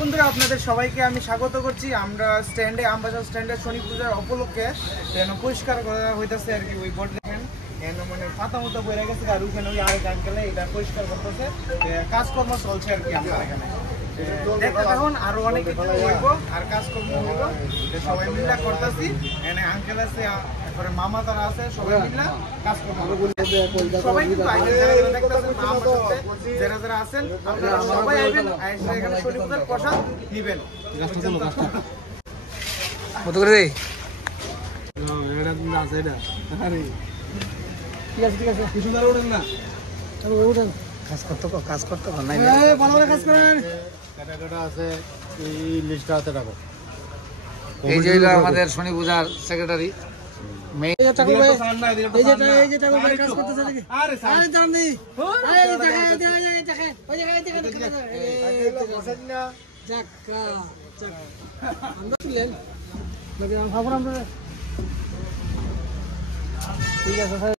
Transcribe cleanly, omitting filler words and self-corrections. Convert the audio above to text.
বন্ধুরা আপনাদের সবাইকে আমি স্বাগত করছি। আমরা স্ট্যান্ডে আমবাজার স্ট্যান্ডে শনি পূজার উপলক্ষে পরিষ্কার করা হইতেছে আর কি। ওই বোর্ড দেখেন মানে পাতা মতো বইরা গেছে আর ওখানে ওই আরেক আঙ্কেলে এটা পরিষ্কার করতেছে, কাজকর্ম চলছে আর কি। আমরা এখানে দেখতে থাকুন, আরো অনেক কিছু হইব আর কাজকর্ম হইব, সবাই মিলে করতেছি। এখানে আঙ্কেল আছে, তারপরে মামা তারা আছে, সবাই মিলে কাজকর্ম সবাই কিন্তু যারা যারা আছেন আপনারা সবাই আইবেন, এখানে শনি পূজার প্রসাদ নিবেন। কত করে দেই? ঠিক আছে ঠিক আছে, কিছু ধরে ওঠেন না, ওঠেন কাজ করতে নাই ভালো করে কাজ করেন। আছে এই লিস্টটা হাতে রাখো। এই যে আমাদের শনি পূজার সেক্রেটারি ঠিক আছে।